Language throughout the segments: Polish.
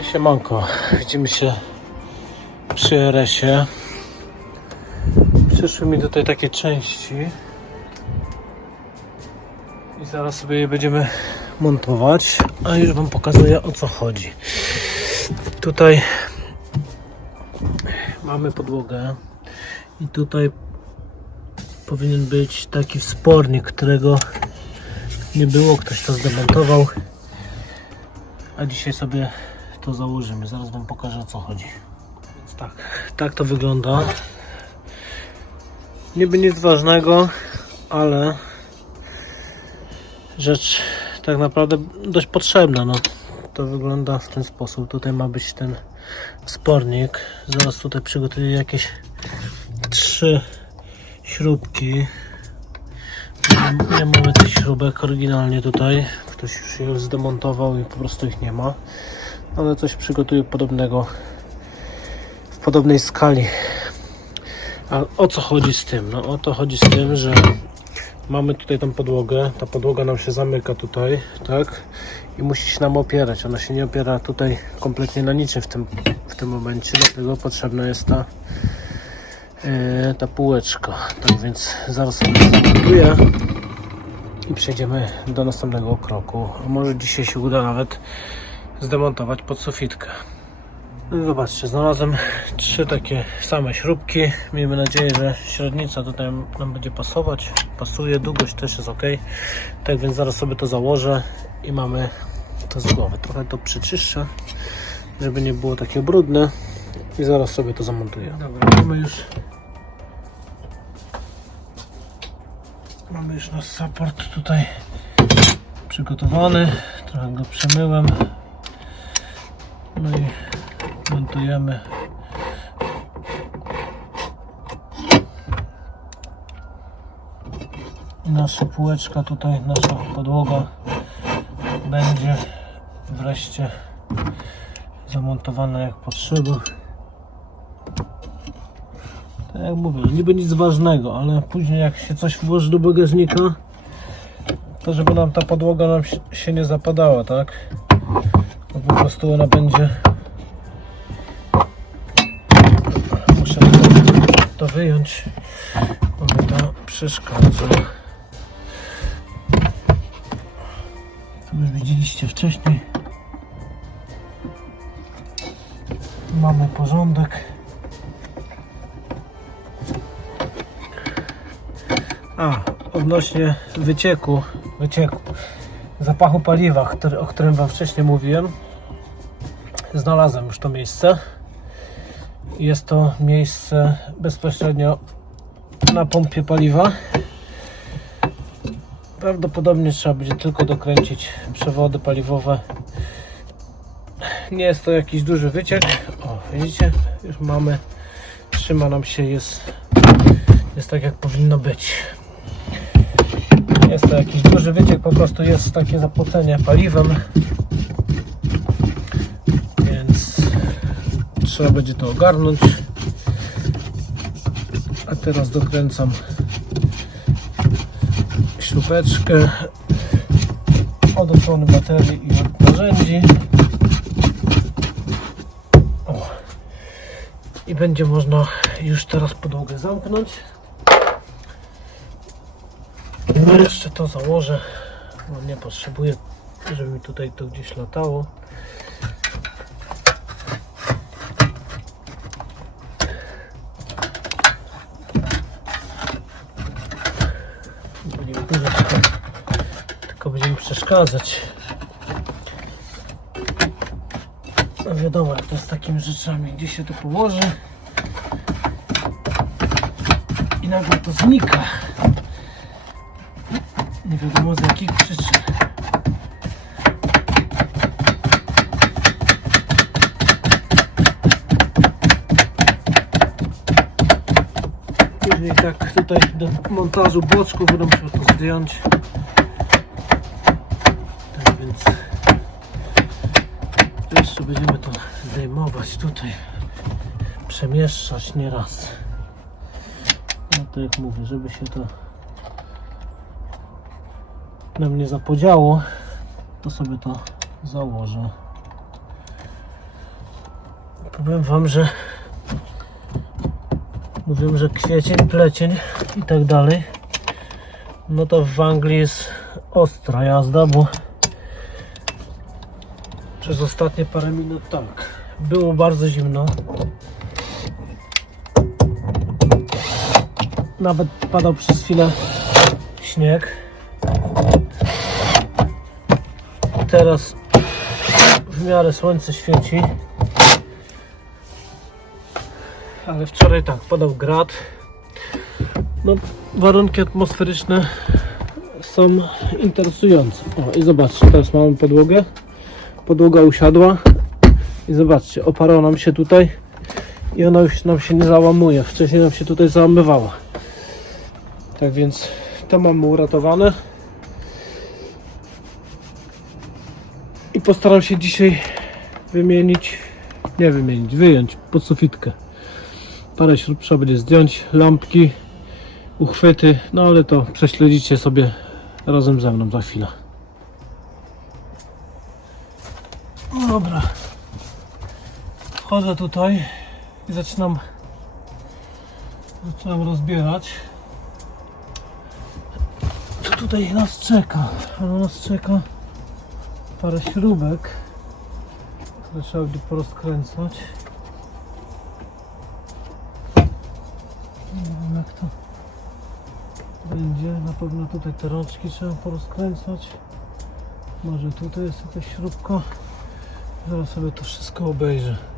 Hej siemanko, widzimy się przy RS-ie. Przyszły mi tutaj takie części i zaraz sobie je będziemy montować, a już Wam pokazuję o co chodzi. Tutaj mamy podłogę i tutaj powinien być taki wspornik, którego nie było, ktoś to zdemontował. A dzisiaj sobie to założymy. Zaraz Wam pokażę o co chodzi. Więc tak, tak to wygląda. Niby nic ważnego, ale rzecz tak naprawdę dość potrzebna. No, to wygląda w ten sposób. Tutaj ma być ten wspornik. Zaraz tutaj przygotuję jakieś trzy śrubki. Nie mamy tych śrubek oryginalnie tutaj. Ktoś już je zdemontował i po prostu ich nie ma. Ale coś przygotuję podobnego w podobnej skali. A o co chodzi z tym? No o to chodzi z tym, że mamy tutaj tą podłogę. Ta podłoga nam się zamyka tutaj, tak? I musi się nam opierać. Ona się nie opiera tutaj kompletnie na niczym w tym, w tym momencie, dlatego potrzebna jest ta e, ta półeczka. Tak więc zaraz sobie zamontuję i przejdziemy do następnego kroku. A może dzisiaj się uda nawet zdemontować podsufitkę. No i zobaczcie, znalazłem trzy takie same śrubki. Miejmy nadzieję, że średnica tutaj nam będzie pasować. Pasuje, długość też jest ok. Tak więc zaraz sobie to założę i mamy to z głowy. Trochę to przyczyszczę, żeby nie było takie brudne i zaraz sobie to zamontuję. Dobra, mamy już Mamy już nasz support tutaj przygotowany. Trochę go przemyłem. No i montujemy. Nasza półeczka tutaj, nasza podłoga będzie wreszcie zamontowana jak potrzeba. Tak jak mówię, niby nic ważnego, ale później jak się coś włoży do bagażnika, to żeby nam ta podłoga nam się nie zapadała, tak? Prostu ona będzie... Muszę to wyjąć, bo mi to przeszkadza. To już widzieliście wcześniej. Mamy porządek. A, odnośnie wycieku, wycieku, zapachu paliwa, który, o którym Wam wcześniej mówiłem, znalazłem już to miejsce. Jest to miejsce bezpośrednio na pompie paliwa. Prawdopodobnie trzeba będzie tylko dokręcić przewody paliwowe. Nie jest to jakiś duży wyciek. O, widzicie? Już mamy. Trzyma nam się, jest, jest tak jak powinno być. Jest to jakiś duży wyciek, po prostu jest takie zapłacenie paliwem. Więc trzeba będzie to ogarnąć. A teraz dokręcam śrubeczkę od osłony baterii i od narzędzi. O. I będzie można już teraz podłogę zamknąć. Jeszcze to założę, bo nie potrzebuję, żeby mi tutaj to gdzieś latało. Tylko, tylko będzie mi przeszkadzać. No wiadomo, jak to z takimi rzeczami, gdzie się to położy i nagle to znika. Nie wiadomo z jakich przyczyn. Później tak tutaj do montażu boczków będę musiał to zdjąć. Tak więc jeszcze będziemy to zdejmować tutaj. Przemieszczać nieraz. No to jak mówię, żeby się to nam nie zapodziało, to sobie to założę. powiem wam, że mówią, że kwiecień, plecień i tak dalej. No to w Anglii jest ostra jazda, bo przez ostatnie parę minut tak. Było bardzo zimno. Nawet padał przez chwilę śnieg. Teraz w miarę słońce świeci. Ale wczoraj tak, padał grad. No, warunki atmosferyczne są interesujące. O, i zobaczcie, teraz mamy podłogę. Podłoga usiadła. I zobaczcie, oparła nam się tutaj i ona już nam się nie załamuje. Wcześniej nam się tutaj załamywała. Tak więc to mamy uratowane. I postaram się dzisiaj wymienić, nie wymienić, wyjąć pod sufitkę. Parę śrub trzeba będzie zdjąć, lampki, uchwyty, no ale to prześledzicie sobie razem ze mną za chwilę. No Dobra. Wchodzę tutaj i zaczynam zaczynam rozbierać. Co tutaj nas czeka? Na nas czeka parę śrubek, które trzeba będzie porozkręcać. Jak to będzie. Na pewno tutaj te rączki trzeba porozkręcać. Może tutaj jest jakaś śrubka. Zaraz sobie to wszystko obejrzę.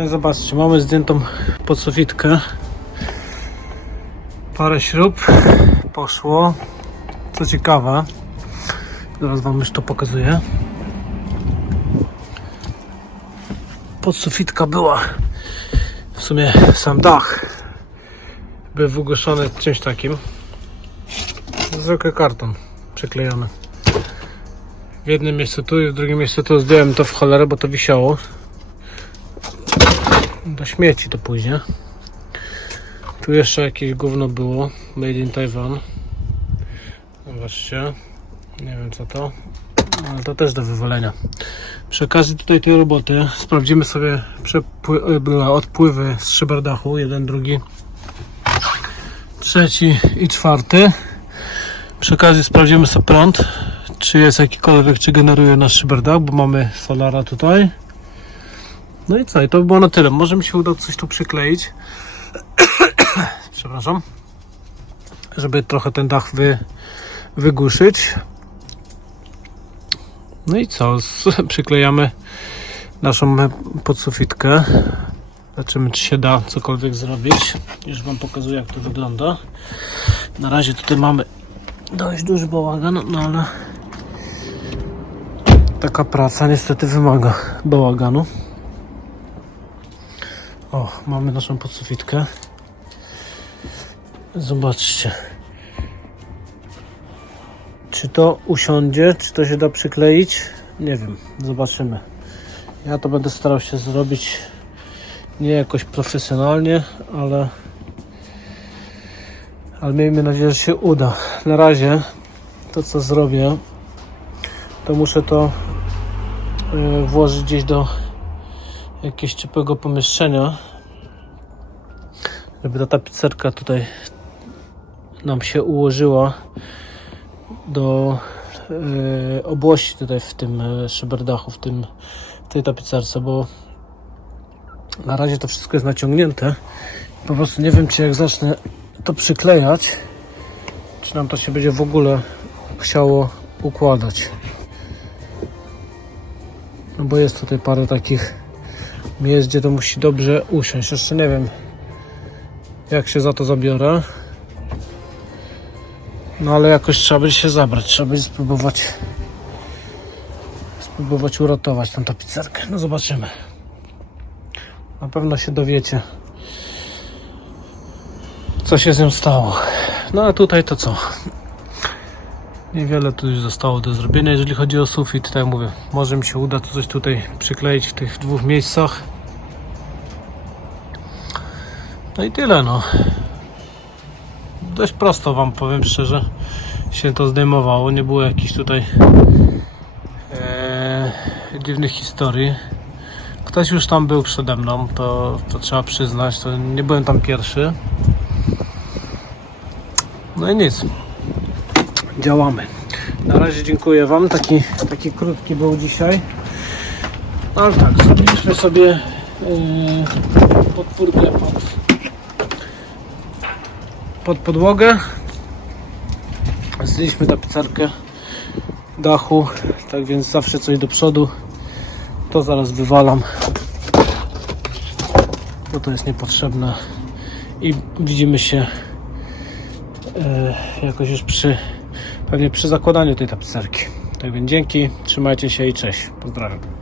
No zobaczcie, mamy zdjętą podsufitkę. Parę śrub poszło. Co ciekawe, zaraz wam już to pokazuję. Podsufitka była, w sumie sam dach był wygłoszony czymś takim. Zwykły karton przyklejony. W jednym miejscu tu i w drugim miejscu tu zdjąłem to w cholerę, bo to wisiało. Do śmieci to później. Tu jeszcze jakieś gówno było. Made in Taiwan. Zobaczcie. Nie wiem co to. Ale to też do wywalenia. Przy okazji tutaj tej roboty sprawdzimy sobie e, odpływy z szyberdachu. Jeden, drugi, trzeci i czwarty. Przy okazji sprawdzimy sobie prąd. Czy jest jakikolwiek, czy generuje nasz szyberdach, bo mamy solara tutaj. No i co? I to by było na tyle. Może mi się uda coś tu przykleić. Przepraszam. Żeby trochę ten dach wy, wygłuszyć. No i co? Przyklejamy naszą podsufitkę. Zobaczymy, czy się da cokolwiek zrobić. Już Wam pokazuję, jak to wygląda. Na razie tutaj mamy dość duży bałagan, no ale taka praca niestety wymaga bałaganu. O, mamy naszą podsufitkę. Zobaczcie. Czy to usiądzie, czy to się da przykleić? Nie wiem, zobaczymy. Ja to będę starał się zrobić nie jakoś profesjonalnie, ale ale miejmy nadzieję, że się uda. Na razie to co zrobię, to muszę to y, włożyć gdzieś do jakiegoś ciepłego pomieszczenia, żeby ta tapicerka tutaj nam się ułożyła do y, obłości tutaj w tym y, szyberdachu, w tym w tej tapicerce, bo na razie to wszystko jest naciągnięte. Po prostu nie wiem, czy jak zacznę to przyklejać, czy nam to się będzie w ogóle chciało układać. No bo jest tutaj parę takich gdzie to musi dobrze usiąść. Jeszcze nie wiem, jak się za to zabiorę. No ale jakoś trzeba będzie się zabrać, trzeba będzie spróbować spróbować uratować tą tapicerkę. No zobaczymy. Na pewno się dowiecie, co się z nią stało. No a tutaj to co? Niewiele tu już zostało do zrobienia, jeżeli chodzi o sufit, tak jak mówię, może mi się uda coś tutaj przykleić w tych dwóch miejscach. No i tyle no. Dość prosto wam powiem szczerze się to zdejmowało, nie było jakichś tutaj e, dziwnych historii. Ktoś już tam był przede mną, to, to trzeba przyznać, to nie byłem tam pierwszy. No i nic. Działamy. Na razie dziękuję Wam. Taki, taki krótki był dzisiaj. No ale tak, zrobiliśmy sobie yy, podpórkę pod, pod podłogę. Zdjęliśmy tapicerkę dachu, tak więc zawsze coś do przodu. To zaraz wywalam, bo to jest niepotrzebne. I widzimy się e, jakoś już przy pewnie przy zakładaniu tej tapicerki. Tak więc dzięki, trzymajcie się i cześć. Pozdrawiam.